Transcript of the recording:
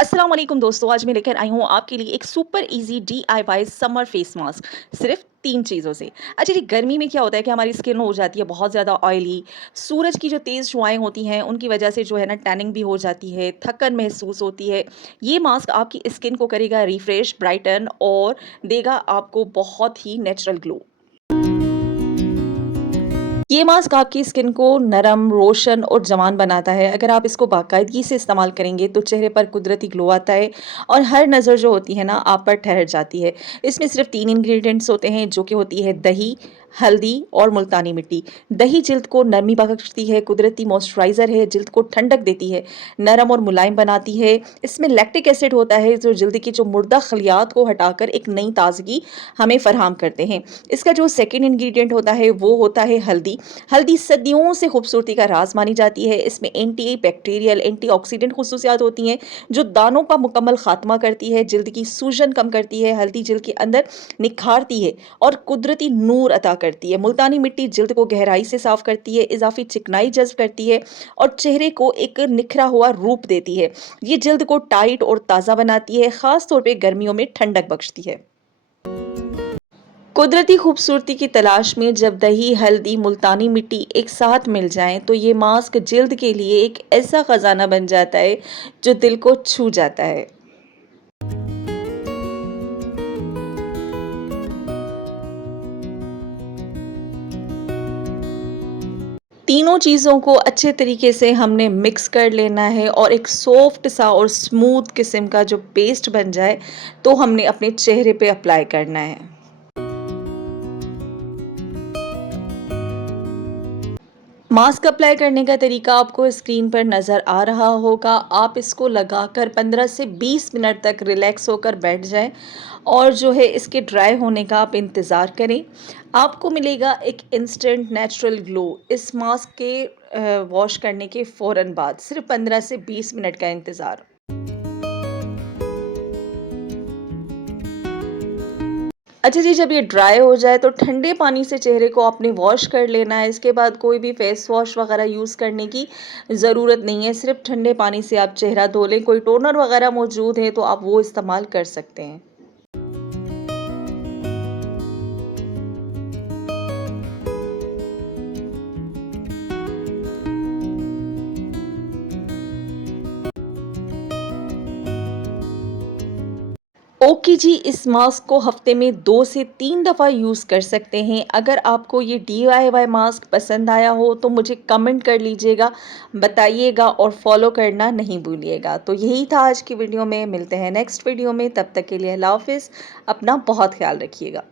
अस्सलाम वालेकुम दोस्तों, आज मैं लेकर आई हूँ आपके लिए एक super easy DIY summer face mask सिर्फ 3 चीज़ों से। अच्छा जी, गर्मी में क्या होता है कि हमारी स्किन हो जाती है बहुत ज़्यादा ऑयली। सूरज की जो तेज़ शुआएँ होती हैं उनकी वजह से जो है ना टैनिंग भी हो जाती है, थकन महसूस होती है। ये मास्क आपकी स्किन को करेगा रिफ्रेश, ब्राइटन और देगा आपको बहुत ही नेचुरल ग्लो। ये मास्क आपकी स्किन को नरम, रोशन और जवान बनाता है। अगर आप इसको बाकायदगी से इस्तेमाल करेंगे तो चेहरे पर कुदरती ग्लो आता है और हर नज़र जो होती है ना आप पर ठहर जाती है। इसमें सिर्फ 3 इंग्रीडिएंट्स होते हैं जो कि होती है दही, हल्दी और मुल्तानी मिट्टी। दही जिल्द को नरमी बख्शती है, कुदरती मॉइस्चराइज़र है, जिल्द को ठंडक देती है, नरम और मुलायम बनाती है। इसमें लैक्टिक एसिड होता है जो जिल्द की जो मुर्दा खलियात को हटाकर एक नई ताज़गी हमें फ़राहम करते हैं। इसका जो सेकंड इंग्रीडिएंट होता है वो होता है हल्दी। हल्दी सदियों से खूबसूरती का राज मानी जाती है। इसमें एंटी बैक्टीरियल, एंटीऑक्सीडेंट खुसूसियात होती हैं जो दानों का मुकम्मल खात्मा करती है, जिल्द की सूजन कम करती है, हल्दी जिल्द के अंदर निखारती है और कुदरती नूर अता करती है। मुल्तानी मिट्टी जिल्द को गहराई से साफ करती है, इजाफी चिकनाई जज्ब करती है और चेहरे को एक निखरा हुआ रूप देती है। ये जिल्द को टाइट और ताज़ा बनाती है, खास तौर पे गर्मियों में ठंडक बख्शती है। कुदरती खूबसूरती की तलाश में जब दही, हल्दी, मुल्तानी मिट्टी एक साथ मिल जाएं तो ये मास्क जिल्द के लिए एक ऐसा खजाना बन जाता है जो दिल को छू जाता है। तीनों चीज़ों को अच्छे तरीके से हमने मिक्स कर लेना है और एक सॉफ्ट सा और स्मूथ किस्म का जो पेस्ट बन जाए तो हमने अपने चेहरे पे अप्लाई करना है। मास्क अप्लाई करने का तरीका आपको स्क्रीन पर नज़र आ रहा होगा। आप इसको लगाकर 15 से 20 मिनट तक रिलैक्स होकर बैठ जाएं और जो है इसके ड्राई होने का आप इंतज़ार करें। आपको मिलेगा एक इंस्टेंट नेचुरल ग्लो इस मास्क के वॉश करने के फ़ौरन बाद। सिर्फ 15 से 20 मिनट का इंतज़ार। अच्छा जी, जब ये ड्राई हो जाए तो ठंडे पानी से चेहरे को आपने वॉश कर लेना है। इसके बाद कोई भी फेस वॉश वगैरह यूज़ करने की ज़रूरत नहीं है। सिर्फ ठंडे पानी से आप चेहरा धो लें। कोई टोनर वगैरह मौजूद है तो आप वो इस्तेमाल कर सकते हैं। ओके जी, इस मास्क को हफ्ते में 2 से 3 दफ़ा यूज़ कर सकते हैं। अगर आपको ये डीआईवाई मास्क पसंद आया हो तो मुझे कमेंट कर लीजिएगा, बताइएगा और फॉलो करना नहीं भूलिएगा। तो यही था आज की वीडियो में, मिलते हैं नेक्स्ट वीडियो में, तब तक के लिए अल्लाह हाफ़िज़। अपना बहुत ख़्याल रखिएगा।